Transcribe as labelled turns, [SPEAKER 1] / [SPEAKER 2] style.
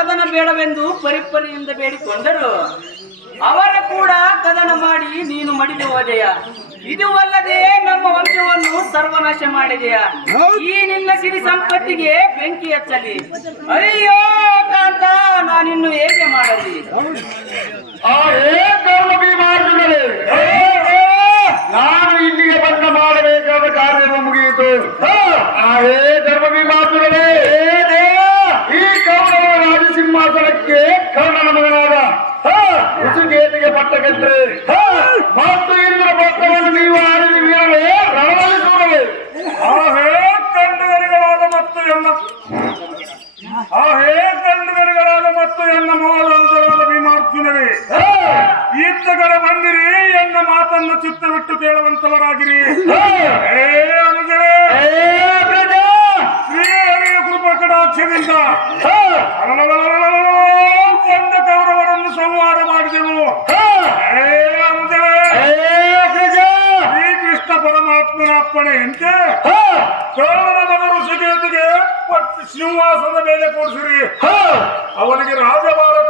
[SPEAKER 1] ಕದನ ಬೇಡವೆಂದು ಪರಿಪರಿಯಿಂದ ಬೇಡಿಕೊಂಡರು. ಅವರ ಕೂಡ ಕದನ ಮಾಡಿ ನೀನು ಮಡಿದು ಹೋದೆಯ. ಇದು ಅಲ್ಲದೆ ನಮ್ಮ ವಂಶವನ್ನು ಸರ್ವನಾಶ ಮಾಡಿದೆಯ. ಈ ನಿನ್ನ ಸಿರಿ ಸಂಪತ್ತಿಗೆ ಬೆಂಕಿ ಹಚ್ಚಲಿ. ಅಯ್ಯೋ ಕಾಂತ ನಾನಿನ್ನು ಹೇಗೆ ಮಾಡಲಿ?
[SPEAKER 2] ನಾನು ಇಲ್ಲಿಗೆ ಬಂದ ಮಾಡಬೇಕಾದ ಕಾರ್ಯವು ಮುಗಿಯಿತು. ಆ ಹೇ ಧರ್ಮ ರಾಜಸಿಂಹಾಸನಕ್ಕೆ ಕರ್ಣನ ಮಗನಾದ ಋಷಿಕೇತಿಗೆ ಪಟ್ಟ ಗೆದ್ರೆ ಮಾತು ಇಂದ್ರ ಪಾತ್ರವನ್ನು ನೀವು ಆಡಿದ ವೀರವೇ ರಣದಲ್ಲಿ ಸೂರವೇ
[SPEAKER 3] ಆ ಹೇ ಕಂಡುಗರಿಗಳಾದ ಮತ್ತು ಎನ್ನ ಆ ಹೇ ಕಂಡುಗರಿಗಳಾದ ಮತ್ತು ಎನ್ನ ಮೋದಂತರಾದ ಭೀಮಾರ್ಜುನರೇ. ಈತಗರ ಬಂದಿರಿ ಎನ್ನ ಮಾತನ್ನು ಚಿತ್ತವಿಟ್ಟು ಕೇಳುವಂತವರಾಗಿರಿ. ಹೇ ಅನುಜರೇ. ಶ್ರೀ ಹರಿಯ ಕೃಪಾ ಕಟಾಕ್ಷದಿಂದ. ಪರಮಾತ್ಮನ ಅಪ್ಪಣೆಯಂತೆ ಕರ್ಣನ ಮಗರು ಸುಜೇತಿಗೆ ಪಟ್ಟ ಸಿಂಹಾಸನದ ಮೇಲೆ ಕೊಡಿಸಿರಿ ಅವನಿಗೆ ರಾಜಭಾರ ಕಟ್ಟಿರಿ ರಣಭೇದ